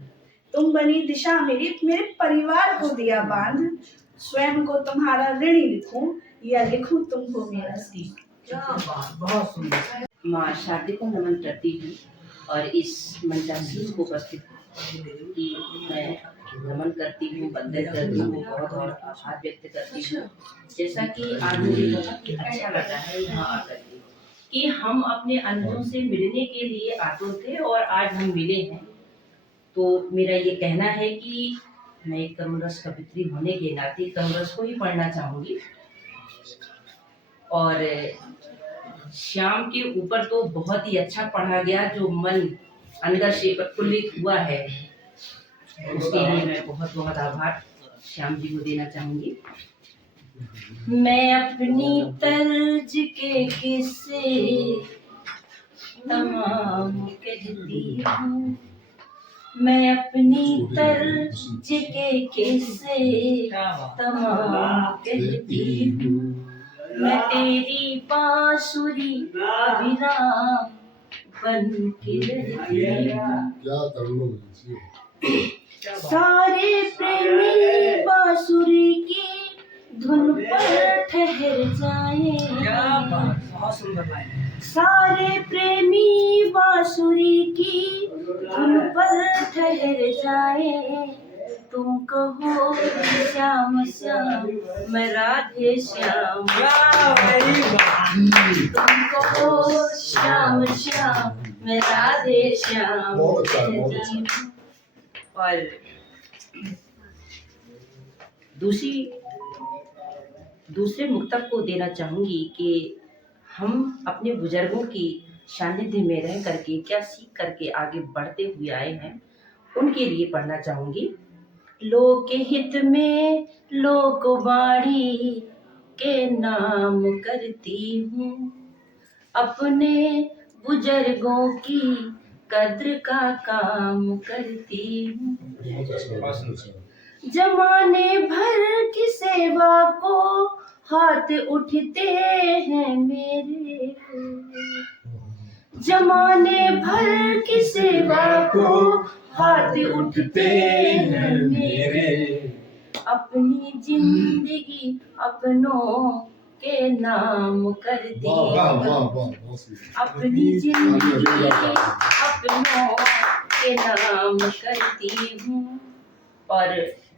तुम बनी दिशा मेरी, मेरे परिवार को दिया बांध, स्वयं को तुम्हारा ऋणी लिखूं या लिखूं तुम हो मेरा सीख। बहुत सुंदर। माँ शारदे को नमन करती हूँ और इस मंचासीन को उपस्थित की मैं नमन करती हूँ, वंदन करती हूँ, बहुत और आभार व्यक्त करती हूँ। जैसा कि आज मुझे बहुत अच्छा लगा है यहाँ आकर के कि हम अपने अंशों से मिलने के लिए आतुर थे और आज हम मिले हैं। तो मेरा ये कहना है कि मैं एक करुणरस कवित्री होने के नाते करुणरस को ही पढ़ना चाहूँगी। और श्याम के ऊपर तो बहुत ही अच्छा पढ़ा गया, जो मन अंदर से प्रफुल्लित हुआ है उसके लिए मैं बहुत बहुत आभार श्याम जी को देना चाहूंगी। मैं अपनी तर्ज के किस्से तमाम कहती हूँ, मैं अपनी तर्ज के किस्से तमाम कहती हूँ, मैं तेरी बांसुरी अभिराम बन के रहती हूँ। क्या करूँ सारे प्रेमी बांसुरी की धुन पर ठहर जाएं, बहुत सुंदर लाइन। सारे प्रेमी बांसुरी की धुन पर ठहर जाएं, तुम कहो श्याम श्याम मैं राधे श्याम, तुम कहो श्याम श्याम मैं राधे श्याम। बहुत अच्छा, बहुत अच्छा। और दूसरे मुक्तक को देना चाहूंगी कि हम अपने बुजुर्गों की सानिध्य में रह करके क्या सीख करके आगे बढ़ते हुए आए हैं, उनके लिए पढ़ना चाहूंगी। लोक हित में लोकवाणी के नाम करती हूँ, अपने बुजुर्गों की कद्र का काम करती हूँ, जमाने भर की सेवा को हाथ उठते हैं मेरे को, जमाने भर की सेवा को हाथ उठते हैं मेरे, अपनी जिंदगी अपनों के नाम करती हूँ, अपनी जिंदगी अपनों के नाम करती हूँ। और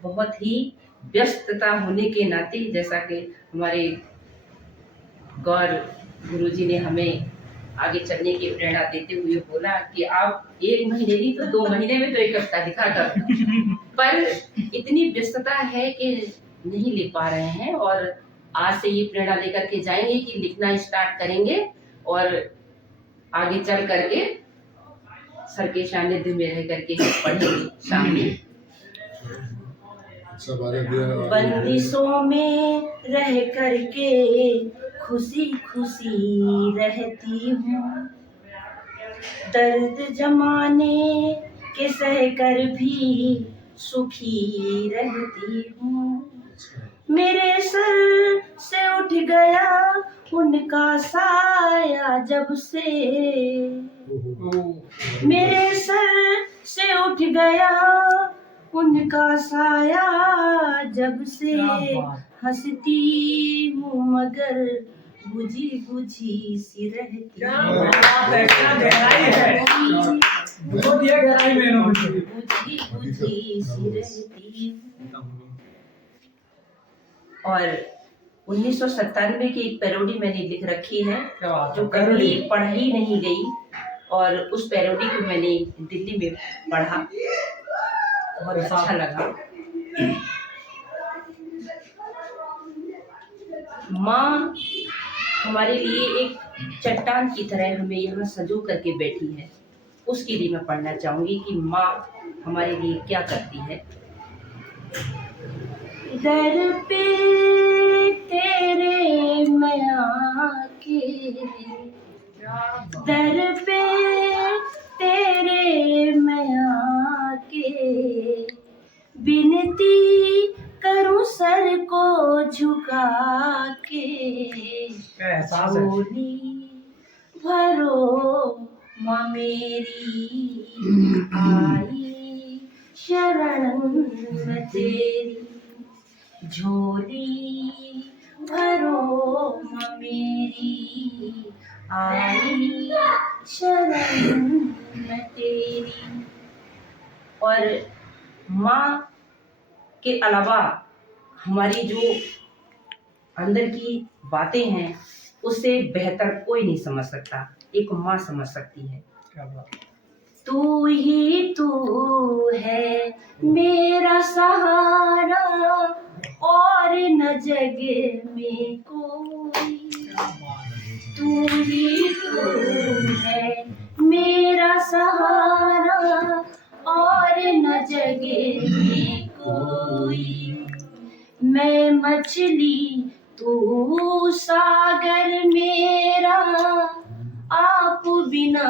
बहुत ही व्यस्तता होने के नाते, जैसा कि हमारे गौर गुरुजी ने हमें आगे चलने की प्रेरणा देते हुए बोला कि आप 1 महीने नहीं तो 2 महीने में तो एक कविता लिखा कर, पर इतनी व्यस्तता है कि नहीं लिख पा रहे हैं। और आज से ये प्रेरणा लेकर के जाएंगे कि लिखना स्टार्ट करेंगे और आगे चल करके सर के सानिध्य में रह करके पढ़ेंगे सामने। अच्छा बारे दिया बंदिशों में रह करके खुशी खुशी रहती हूँ, दर्द जमाने के सह कर भी सुखी रहती हूँ। मेरे सर से उठ गया उनका साया जब से, मेरे सर से उठ गया उनका साया जब से, हंसती हूँ मगर बुझी बुझी सी रहती क्या बात है, क्या गहराई है, बहुत ही गहराई में इन्होंने। बुझी बुझी सी रहती हूँ। और 1997 की एक पैरोडी मैंने लिख रखी है क्या बात जो है, कभी पढ़ी नहीं गई, और उस पैरोडी को मैंने दिल्ली में पढ़ा, बहुत अच्छा लगा। माँ हमारे लिए एक चट्टान की तरह हमें यहाँ सजो करके बैठी है, उसके लिए मैं पढ़ना चाहूंगी कि माँ हमारे लिए क्या करती है। दर पे तेरे मैं आके, दर पे तेरे मैं आके, बिनती करूं सर को झुका के, क्या एहसास है। झोली भरो माँ मेरी, आई शरण में तेरी, झोली भरो माँ मेरी, आई शरण में तेरी। और माँ के अलावा हमारी जो अंदर की बातें हैं उससे बेहतर कोई नहीं समझ सकता, एक माँ समझ सकती है। क्या बात। तू ही तू है मेरा सहारा, और न जग में कोई, तू ही तू है मेरा सहारा, और न जग में कोई। मैं मछली तू सागर मेरा, आप बिना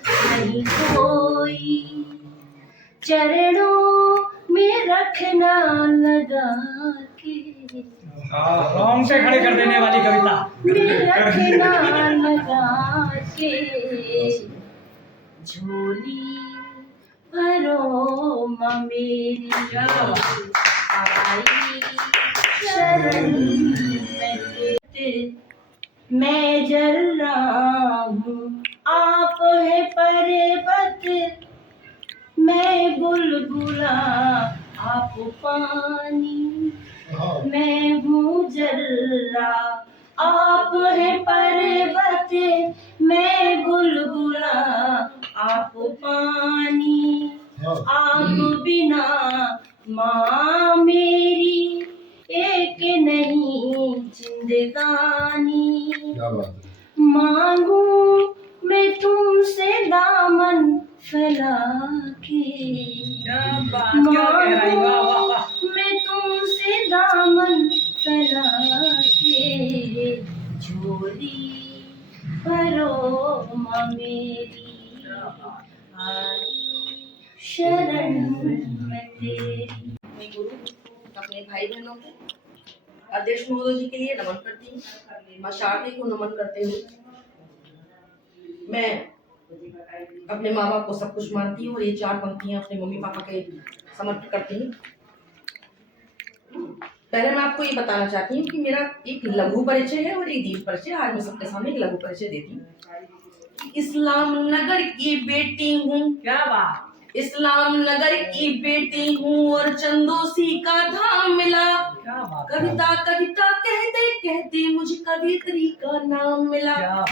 नहीं कोई। चरणों में रखना लगा के, रोंग से खड़े कर देने वाली कविता। में रखना लगा के, झोली भरो माँ मेरी, आई शरण में तेरी। मैं जल रहा हूँ आप है पर्वत, मैं बुलबुला आप पानी, मैं हूँ जर्रा आप है पर्वत, मैं बुलबुला आप पानी। आप बिना माँ मेरी एक नहीं जिंदगानी। क्या बात है। मांगू मैं तुमसे दामन फैला के, क्या बात, क्या गहराई, वाह वाह वाह। मैं तुमसे दामन फैला के, झोली भरो माँ मेरी, आई शरण में तेरी। अपने गुरु, अपने भाई बहनों को, अध्यक्ष महोदय जी के लिए नमन करती हूँ, माँ शारदी को नमन करते हुए मैं अपने माँ बाप को सब कुछ मानती हूँ और ये 4 पंक्तियाँ अपने मम्मी पापा के समर्पित करती हूँ। पहले मैं आपको ये बताना चाहती हूँ कि मेरा एक लघु परिचय है और एक दीर्घ परिचय। आज मैं सबके सामने एक लघु परिचय देती हूँ। इस्लाम नगर की बेटी हूँ, क्या बात। इस्लाम नगर की बेटी हूँ और चंदोसी का धाम मिला। क्या बात। कविता कविता कहते कहते मुझे कवित्री का नाम मिला। क्या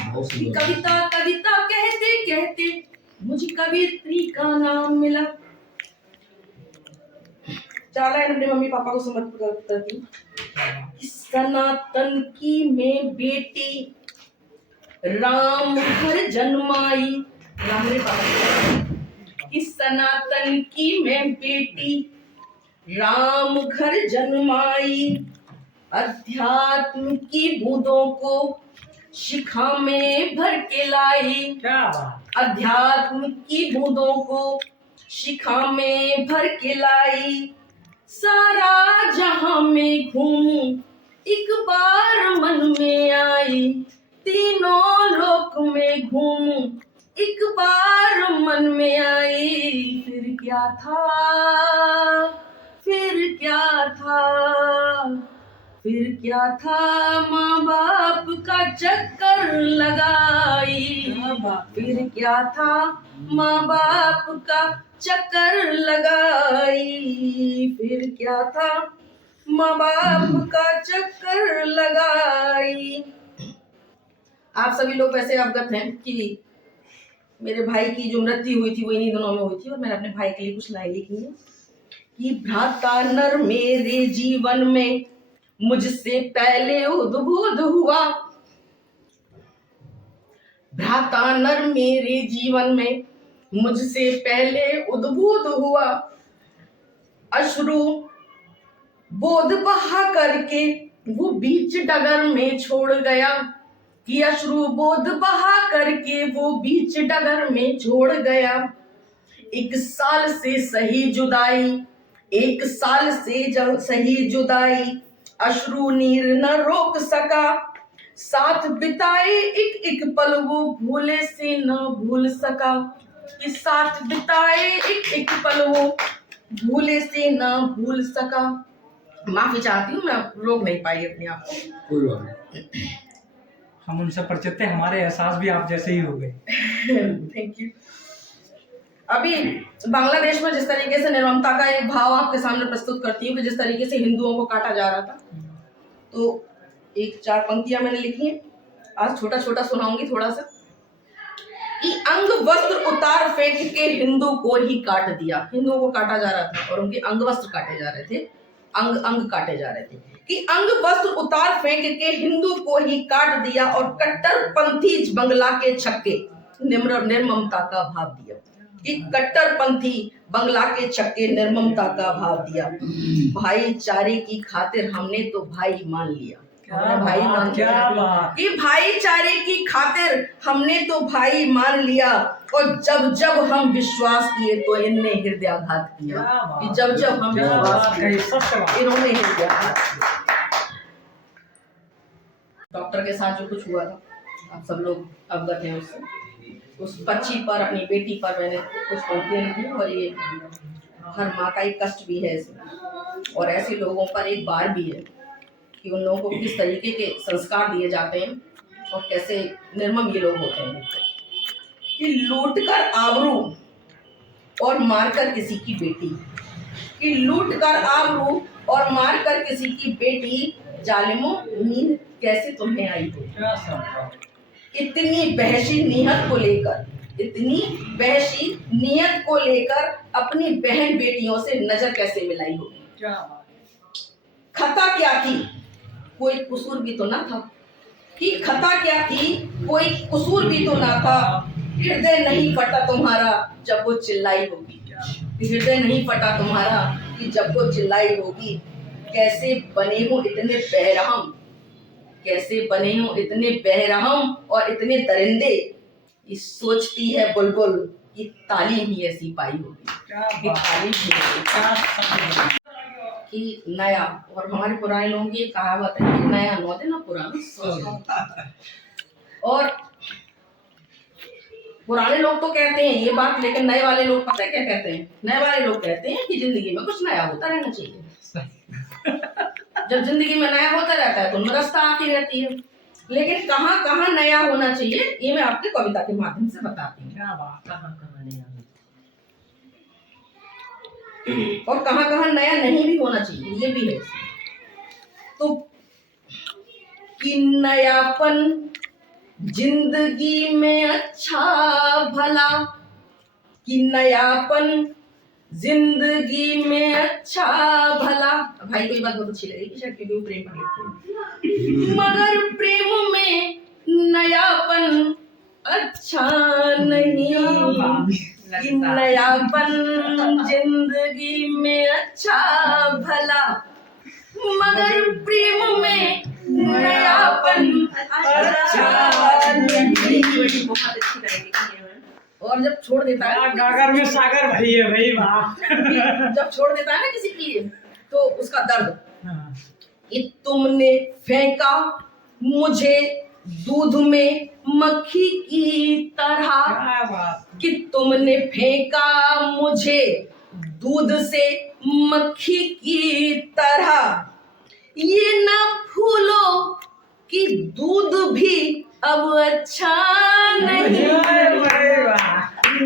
कविता कविता कहते कहते मुझे कवित्री का नाम मिला। 4 लाइन अपने मम्मी पापा को समर्पित करती हूँ। सनातन की मैं बेटी, राम घर जन्माई। राम मेरे पापा। इस सनातन की मैं बेटी, राम घर जन्माई, अध्यात्म की बूंदों को शिखा में भर के लाई। क्या बात। अध्यात्म की बूंदों को शिखा में भर के लाई। सारा जहां में घूमूं एक बार मन में आई। तीनों लोक में घूमूं एक बार मन में आई। फिर क्या था, फिर क्या था, फिर क्या था, माँ बाप का चक्कर लगाई। फिर क्या था, माँ बाप का चक्कर लगाई। फिर क्या था, माँ बाप का चक्कर लगाई। आप सभी लोग वैसे अवगत हैं कि मेरे भाई की जो मृत्यु हुई थी वो इन्हीं दिनों में हुई थी, और मैंने अपने भाई के लिए कुछ लाइन लिखी है कि भ्राता नर मेरे जीवन में मुझसे पहले उद्बुद्ध हुआ। भ्राता नर मेरे जीवन में मुझसे पहले उद्बुद्ध हुआ। अश्रु बोध बहा करके वो बीच डगर में छोड़ गया। कि अश्रु बोध बहा करके वो बीच डगर में छोड़ गया। 1 साल से सही जुदाई, 1 साल से जब सही जुदाई, अश्रु नीर न रोक सका। साथ बिताए एक एक पल वो भूले से न भूल सका। कि साथ बिताए एक एक पल वो भूले से न भूल सका। माफी चाहती हूँ, मैं रोक नहीं पाई अपने आप को। कोई बात नहीं। हम उनसे परिचित थे, हमारे एहसास भी आप जैसे ही हो गए। Thank you. अभी बांग्लादेश में जिस तरीके से निर्ममता का एक भाव आपके सामने प्रस्तुत करती हूँ कि जिस तरीके से हिंदुओं को काटा जा रहा था, तो एक 4 पंक्तियां मैंने लिखी हैं, आज छोटा छोटा सुनाऊंगी थोड़ा सा। कि अंग वस्त्र उतार फेंक के हिंदू को ही काट दिया। हिंदुओं को काटा जा रहा था और उनके अंग वस्त्र काटे जा रहे थे, अंग अंग काटे जा रहे थे। कि अंग वस्त्र उतार फेंक के हिंदू को ही काट दिया और कट्टरपंथी बंगला के छक्के निर्ममता का भाव दिया। कि कट्टरपंथी बंगला के छक्के निर्ममता का भाव दिया। भाईचारे की खातिर हमने तो भाई मान लिया। भाई मान लिया कि भाईचारे की खातिर हमने तो भाई मान लिया। और जब जब हम विश्वास किए तो इनने हृदयाघात किया। कि जब जब हम विश्वास किए इन्होंने हृदयाघात किया। डॉक्टर के साथ जो कुछ हुआ था आप सब लोग अवगत हैं उससे। उस बच्ची पर, अपनी बेटी पर मैंने कुछ पंक्तियां लिखी, और ये हर माँ का एक कष्ट भी है इसमें, और ऐसे लोगों पर एक बार भी है कि उन लोगों को किस तरीके के संस्कार दिए जाते हैं और कैसे निर्मम ये लोग होते हैं। कि लूट कर आबरू और मारकर किसी की बेटी। कि लूट कर आबरू और मारकर किसी की बेटी, जालिमों नींद कैसे तुम्हें आई हो। इतनी बहशी नीयत को लेकर, इतनी बहशी नीयत को लेकर अपनी बहन बेटियों से नजर कैसे मिलाई होगी। खता क्या थी, कोई कसूर भी तो ना था। कि खता क्या थी, कोई कसूर भी तो ना था। हृदय नहीं फटा तुम्हारा जब वो चिल्लाई होगी। हृदय नहीं फटा तुम्हारा कि जब वो चिल्लाई होगी। कैसे बने हो इतने बेरहम, कैसे बने हो इतने बेरहम और इतने दरिंदे। ये सोचती है बुलबुल कि तालीम ही ऐसी पाई होगी। तालीम ही कि नया, और हमारे पुराने लोगों की कहावत है कि नया 9 दिन और पुराना। और पुराने लोग तो कहते हैं ये बात, लेकिन नए वाले लोग पता है क्या कहते हैं। नए वाले लोग कहते हैं कि जिंदगी में कुछ नया होता रहना चाहिए। जब जिंदगी में नया होता रहता है तो निरस्ता आती रहती है। लेकिन कहाँ कहाँ नया होना चाहिए ये मैं आपके कविता के माध्यम से बताती हूँ। और कहाँ कहाँ नया नहीं भी होना चाहिए ये भी है। तो कि नयापन जिंदगी में अच्छा भला। कि नयापन जिंदगी में अच्छा भला। भाई को ये बात बहुत अच्छी लगेगी शायद, क्योंकि वो प्रेम पर लिखते हैं। मगर प्रेम में नयापन अच्छा नहीं, कि नयापन जिंदगी में अच्छा भला, मगर प्रेम में नयापन अच्छा नहीं। बहुत अच्छी राइटिंग है मैम। और जब छोड़ देता है गागर में सागर भरी है भाई वाह। जब छोड़ देता है ना किसी के लिए, तो उसका दर्द, हाँ। कि तुमने फेंका मुझे दूध में मक्खी की तरह, क्या बात। कि तुमने फेंका मुझे दूध से मक्खी की तरह, ये न भूलो कि दूध भी अब अच्छा नहीं,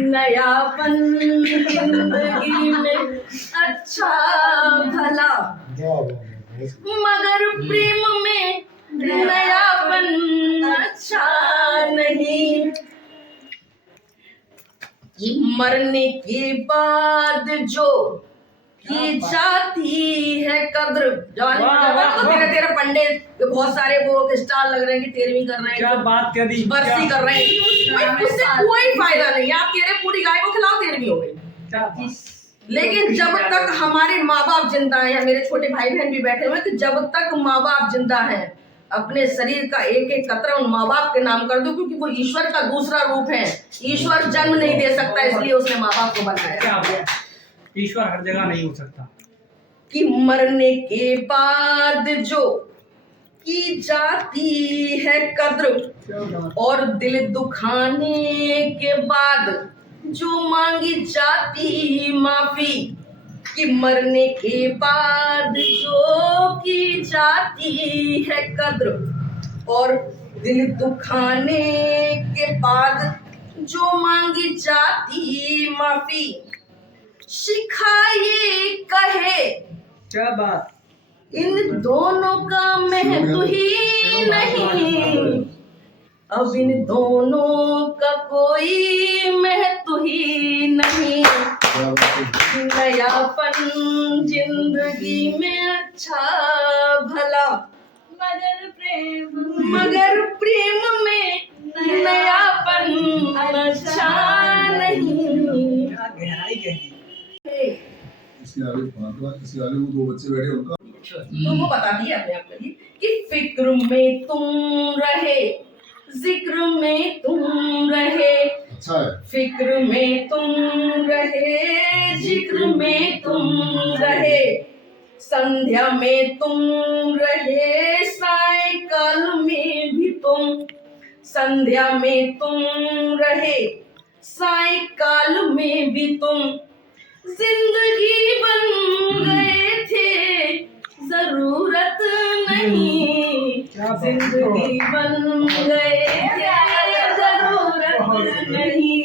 नयापन जिंदगी में अच्छा भला, मगर प्रेम में नयापन अच्छा नहीं। कि मरने के बाद जो की जाती है कद्र, तो तेरे तेरे पंडित बहुत सारे वो स्टार लग रहे हैं कि 13वीं कर रहे क्या हैं, बात करी, बरसी कर रहे हैं, उससे कोई फायदा नहीं। आप कह रहे पूरी गाय को खिलाओ 13वीं हो गई, क्या बात। लेकिन जब तक हमारे माँ बाप जिंदा हैं, या मेरे छोटे भाई बहन भी बैठे हुए हैं, कि जब तक माँ बाप जिंदा हैं, अपने शरीर का एक एक कतरा उन माँ बाप के नाम कर दो, क्योंकि वो ईश्वर का दूसरा रूप है। ईश्वर जन्म नहीं दे सकता, इसलिए उसने माँ बाप को बनाया। क्या बात। ईश्वर हर जगह नहीं हो सकता। कि मरने के बाद जो की जाती है कद्र, और दिल दुखाने के बाद जो मांगी जाती माफी, कि मरने के बाद जो की जाती है कद्र, और दिल दुखाने के बाद जो मांगी जाती माफी, शिखाए कहे क्या बात। इन दोनों का महत्व ही नहीं, अब इन दोनों का कोई महत्व ही नहीं, नयापन जिंदगी में अच्छा भला, मगर प्रेम में नयापन अच्छा नहीं। गहराई गहरी। इसके आगे वो 2 बच्चे बैठे उनका तो वो बता दिया अपने आप लिए कि फिक्र में तुम रहे, जिक्र में तुम रहे, अच्छा है। फिक्र में तुम रहे, जिक्र में तुम रहे, संध्या में तुम रहे, सायंकाल में भी तुम, संध्या में तुम रहे, सायंकाल में भी तुम, जिंदगी बन गए थे जरूरत नहीं, जिंदगी बन गए थे जरूरत नहीं।